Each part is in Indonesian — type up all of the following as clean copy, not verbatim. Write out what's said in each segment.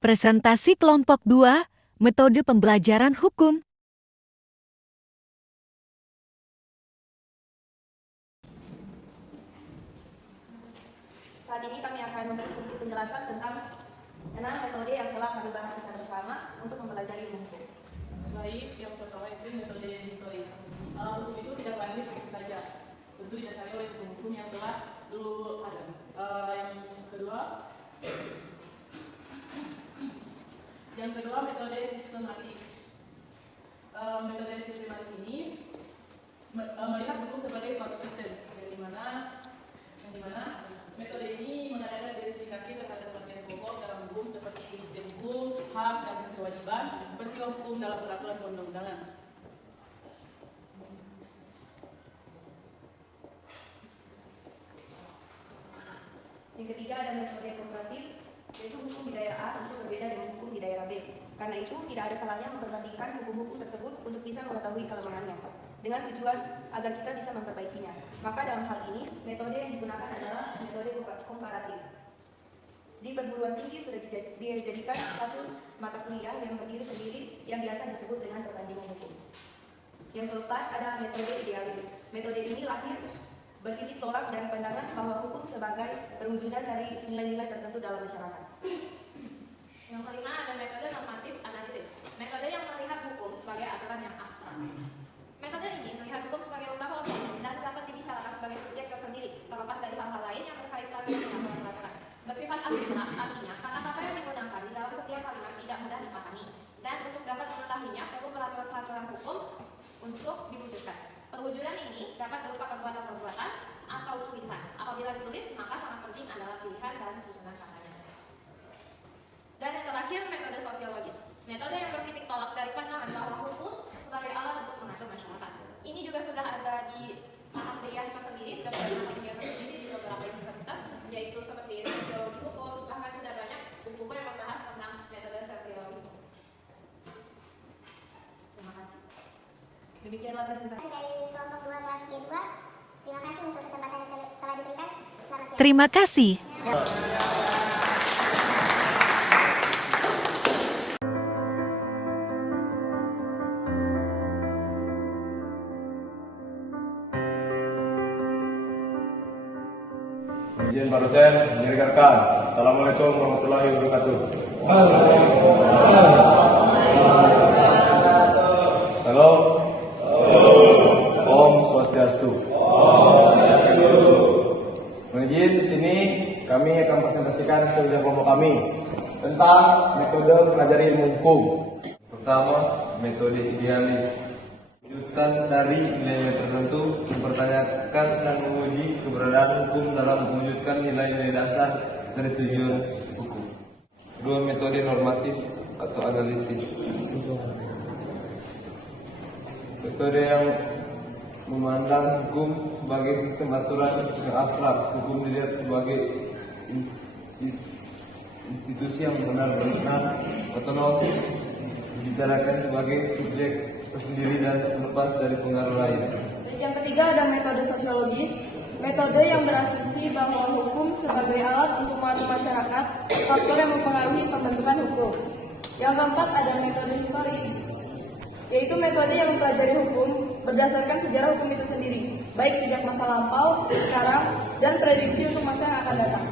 Presentasi kelompok 2, metode pembelajaran hukum. Saat ini kami akan memberi sedikit penjelasan tentang 6 metode yang telah kami bahas secara bersama untuk mempelajari ilmu hukum. Baik, yang pertama itu metode yang historis. Hukum itu tidak lahir begitu saja, tentu didasari oleh hukum yang telah dulu ada. Yang kedua metode sistematis. Metode sistematis ini melihat hukum sebagai suatu sistem, yang dimana metode ini mengadakan identifikasi terhadap bagian pokok dalam hukum seperti sistem hukum, hak, dan kewajiban, peristiwa hukum dalam peraturan perundang-undangan. Yang ketiga ada metode komparatif, yaitu hukum di daerah A tentu berbeda dengan hukum di daerah B. Karena itu tidak ada salahnya memperbandingkan hukum-hukum tersebut untuk bisa mengetahui kelemahannya, dengan tujuan agar kita bisa memperbaikinya. Maka dalam hal ini, metode yang digunakan adalah metode komparatif. Di perguruan tinggi sudah dijadikan satu mata kuliah yang berdiri sendiri yang biasa disebut dengan perbandingan hukum. Yang keempat ada metode idealis. Metode ini lahir bertitik tolak dari pandangan bahwa hukum sebagai perwujudan dari nilai-nilai tertentu dalam masyarakat. Yang kelima ada metode normatif analitis. Metode yang melihat hukum sebagai aturan yang abstrak. Metode ini melihat hukum sebagai undang-undang dan dapat dibicarakan sebagai subjek tersendiri, terlepas dari hal-hal lain yang berkaitan dengan peraturan. Bersifat abstrak, artinya kata-kata yang digunakan di dalam setiap kalimat tidak mudah dipahami. Dan untuk dapat mengetahuinya perlu peraturan-peraturan hukum untuk diwujudkan. Perwujudan ini dapat berupa perbuatan-perbuatan atau tulisan. Apabila ditulis, maka sangat penting adalah pilihan dan susunan katanya. Dan yang terakhir, metode sosiologis. Metode yang bertitik tolak dari pandangan bahwa hukum sebagai alat untuk mengatur masyarakat. Ini juga sudah ada di mata kuliah kita sendiri, sudah ada mata kuliah tersendiri di beberapa universitas, yaitu seperti sosiologi hukum, bahkan sudah banyak buku-buku yang membahas tentang metode sosiologi. Terima kasih. Demikianlah presentasi dari kelompok 2 kelas G2. Terima kasih untuk kesempatan yang telah diberikan. Selamat siang. Terima kasih. Izin Pak dosen mendengarkan. Assalamualaikum warahmatullahi wabarakatuh. Halo. Om Swastiastu. Izin di sini kami akan presentasikan hasil kelompok kami tentang metode mempelajari ilmu hukum. Pertama, metode idealis. Wujudkan dari nilai tertentu, mempertanyakan dan menguji keberadaan hukum dalam mewujudkan nilai-nilai dasar dari tujuan hukum. Kedua, metode normatif atau analitis. Metode yang memandang hukum sebagai sistem aturan yang abstrak. Hukum dilihat sebagai institusi yang benar-benar otonom, dibicarakan sebagai subjek tersendiri dan terlepas dari pengaruh lain. Yang ketiga ada metode sosiologis, metode yang berasumsi bahwa hukum sebagai alat untuk mengatur masyarakat, faktor yang mempengaruhi pembentukan hukum. Yang keempat ada metode historis, yaitu metode yang mempelajari hukum berdasarkan sejarah hukum itu sendiri, baik sejak masa lampau, sekarang, dan prediksi untuk masa yang akan datang.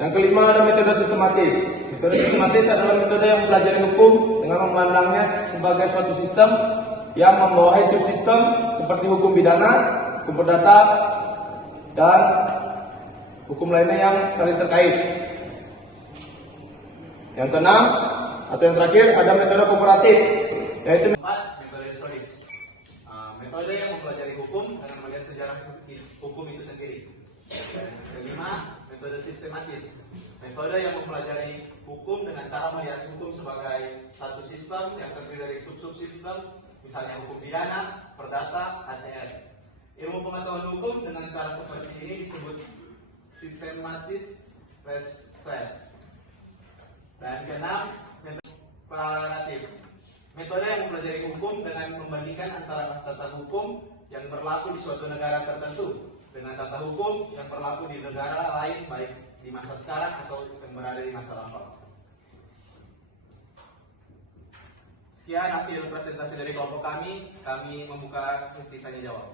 Yang kelima ada metode sistematis. Metode sistematis adalah metode yang mempelajari hukum dengan memandangnya sebagai suatu sistem yang membawahi subsistem seperti hukum pidana, hukum perdata, dan hukum lainnya yang saling terkait. Yang keenam atau yang terakhir ada metode komparatif, yaitu metode historis. Metode yang mempelajari hukum dengan melihat sejarah hukum itu sendiri. Dan kelima, metode sistematis. Metode yang mempelajari hukum dengan cara melihat hukum sebagai satu sistem yang terdiri dari sub-subsistem, misalnya hukum pidana, perdata, ATR. Ilmu pengetahuan hukum dengan cara seperti ini disebut sistematis research. Dan keenam, metode komparatif. Metode yang mempelajari hukum dengan membandingkan antara tata hukum yang berlaku di suatu negara tertentu dengan tata hukum yang berlaku di negara lain, baik di masa sekarang atau yang berada di masa lampau. Sekian hasil presentasi dari kelompok kami. Kami membuka sesi tanya jawab.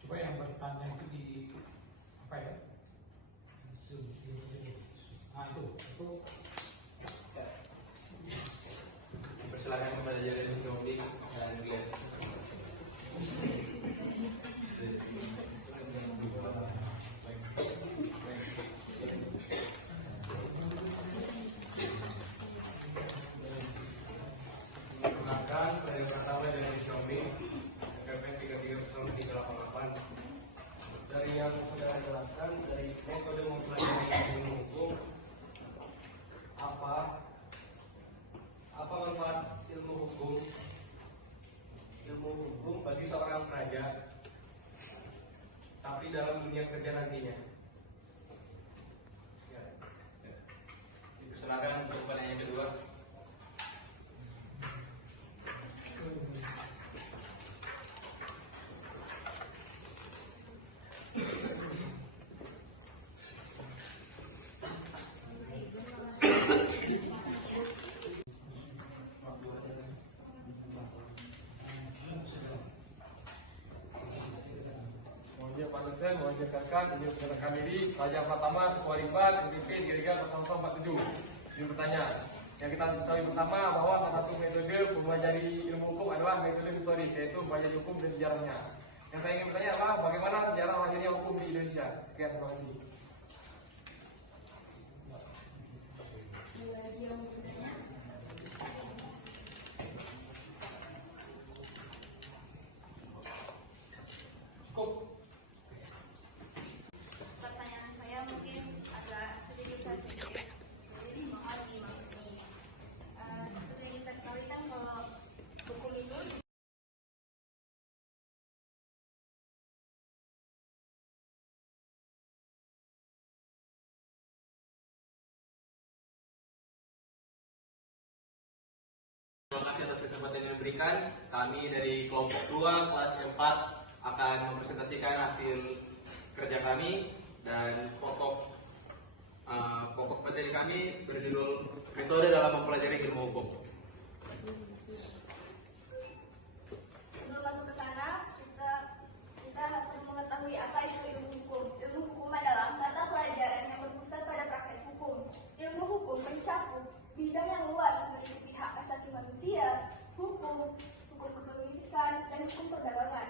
Coba yang bertanya itu di apa ya? Itu. Persilakan kepada Jeremy Shomli dan Glenn. Menggunakan periode pertama dari Xiaomi PP 330388. Dari yang saudara jelaskan dari metode mempelajari ilmu hukum, apa manfaat ilmu hukum bagi seorang pelajar, tapi dalam dunia kerja nantinya? Silakan untuk pertanyaan kedua. Mohon jelaskan, izin menyerahkan diri, Raja Pratama, Ketua Rimba, CPP 330047. Izin bertanya. Yang kita ketahui bersama bahwa salah satu metode mempelajari ilmu hukum adalah metode historis, yaitu mempelajari hukum dan sejarahnya. Yang saya ingin bertanya adalah bagaimana sejarah lahirnya hukum di Indonesia. Sekian, terima kasih. Pertanyaan saya mungkin agak sedikit sensitif, jadi mohon dimaklumi. Seperti yang kita ketahui kan kalau hukum itu Terima kasih atas kesempatan yang diberikan. Kami dari kelompok 2 kelas 4 akan mempresentasikan hasil kerja kami dan pokok materi kami berjudul metode dalam mempelajari ilmu hukum. Sebelum masuk ke sana, kita harus mengetahui apa itu ilmu hukum. Ilmu hukum adalah mata pelajaran yang berpusat pada praktek hukum. Ilmu hukum mencakup bidang yang luas meliputi hak asasi manusia, hukum kepemilikan, dan hukum perdagangan.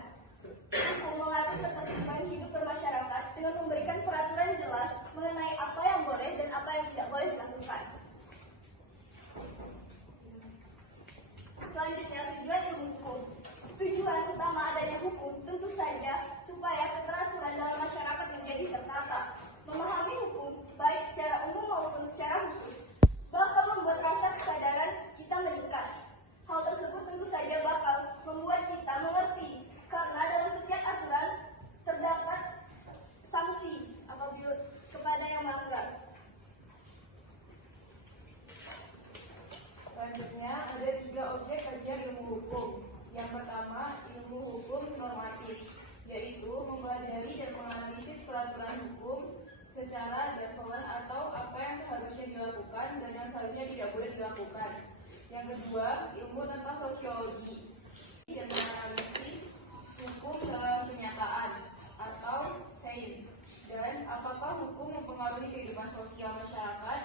Hukum mengatur ketertiban hidup bermasyarakat dengan memberikan peraturan jelas mengenai apa yang boleh dan apa yang tidak boleh dilakukan. Selanjutnya, tujuan ilmu hukum. Tujuan utama adanya hukum tentu saja supaya keteraturan dalam masyarakat menjadi tertata. Memahami hukum, baik secara umum maupun secara khusus, bakal membuat rasa kesadaran kita meningkat. Hal tersebut tentu saja bakal membuat kita mengerti, karena dalam setiap aturan terdapat sanksi apabila kepada yang melanggar. Selanjutnya ada 3 objek kajian ilmu hukum. Yang pertama, ilmu hukum normatif, yaitu mempelajari dan menganalisis peraturan hukum secara dasar atau apa yang seharusnya dilakukan dan yang seharusnya tidak boleh dilakukan. Yang kedua, ilmu tentang sosiologi dan menganalisis hukum dalam kenyataan atau sains, dan apakah hukum mempengaruhi kehidupan sosial masyarakat,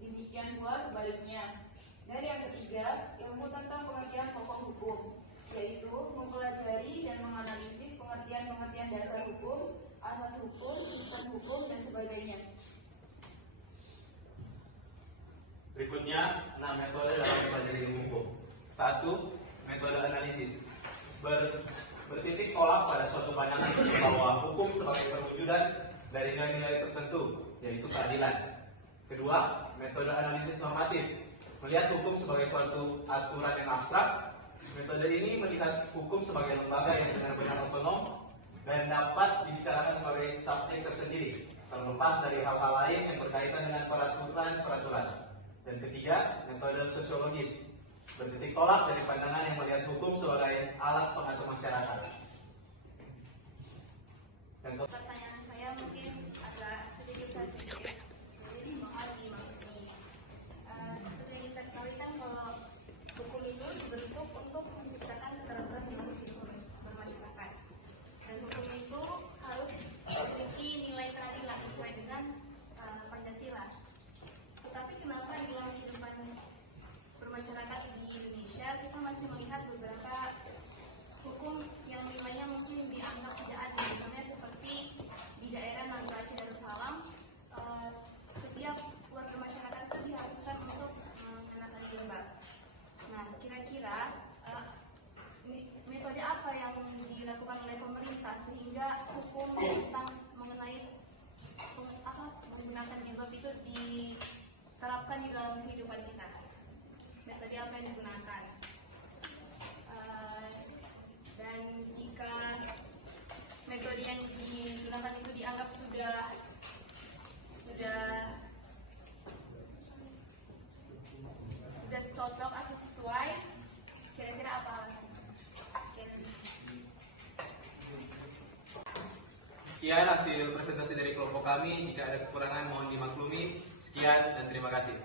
demikian pula sebaliknya. Dan yang ketiga, ilmu tentang pengertian pokok hukum, yaitu mempelajari dan menganalisis pengertian-pengertian dasar hukum, asas hukum, sistem hukum, dan sebagainya. Berikutnya, 6 metode dalam mempelajari ilmu hukum. 1. Metode analisis. Bertitik tolak pada suatu pandangan bahwa hukum sebagai perwujudan dari nilai-nilai tertentu, yaitu keadilan. Kedua, metode analisis normatif. Melihat hukum sebagai suatu aturan yang abstrak. Metode ini melihat hukum sebagai lembaga yang benar-benar otonom dan dapat dibicarakan sebagai subjek tersendiri, terlepas dari hal-hal lain yang berkaitan dengan peraturan-peraturan. Dan ketiga, metode sosiologis. Bertitik tolak dari pandangan yang melihat hukum sebagai alat pengatur masyarakat. pertanyaan saya mungkin agak sedikit sensitif, jadi mohon dimaklumi. Seperti yang terapkan di dalam kehidupan kita. Metode apa yang digunakan? Dan jika metode yang digunakan itu dianggap sudah cocok atau sesuai, kira-kira apa alasannya? Sekian hasil presentasi dari kelompok kami. Jika ada kekurangan mohon dimaklumi. Sekian dan terima kasih.